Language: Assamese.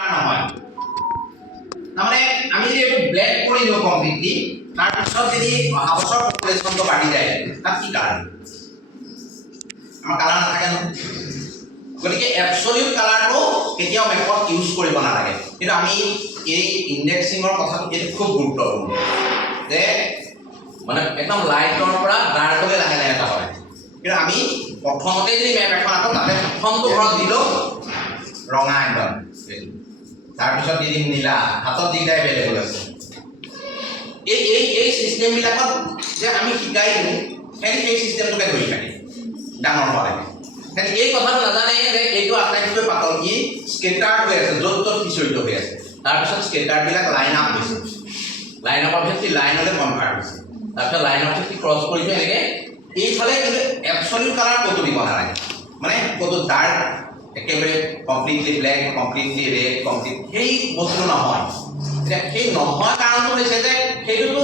নহয় তাৰমানে আমি যদি এইটো ব্লেক কৰি দিওঁ কমপ্লিটলি তাৰপিছত যদি অহা বছৰ পপুলেশ্যনটো বাঢ়ি যায় তাত কি কালাৰ আমাৰ কালাৰ নাথাকে ন গতিকে এবছলিউট কালাৰটো কেতিয়াও মেপত ইউজ কৰিব নালাগে কিন্তু আমি এই ইণ্ডেক্সিঙৰ কথাটো এইটো খুব গুৰুত্বপূৰ্ণ যে মানে একদম লাইটৰ পৰা ডাৰ্কলৈ লাহে লাহে এটা হয় কিন্তু আমি প্ৰথমতে যদি মেপ এখন আকৌ তাতে প্ৰথমটো ঘৰত দিলোঁ ৰঙা একদম তাৰপিছত দি দিম নীলা হাতত দিগদাৰ এভেইলেবল আছে এই চিষ্টেমবিলাকত যে আমি শিকাই দিওঁ সেই চিষ্টেমটোকে ধৰি থাকে ডাঙৰ হোৱালৈকে কিন্তু এই কথাটো নাজানে যে এইটো আটাইতকৈ পাতল কি স্কেটাৰ্ড হৈ আছে য'ত ত'ত সিঁচৰিত হৈ আছে তাৰপিছত স্কেটাৰবিলাক লাইন আপ হৈছে লাইন আপৰ ভিত্তি লাইনলৈ কনভাৰ্ট হৈছে তাৰপিছত লাইন আপ ভিত্তি ক্ৰছ কৰিছে এনেকৈ এইফালে কিন্তু এবছলিউট কালাৰ ক'তো দিব নালাগে মানে ক'তো ডাৰ্ক একেবাৰে completely black completely red complete সেই বস্তু নহয় এতিয়া সেই নোহোৱা কাৰণটো হৈছে যে সেইটোতো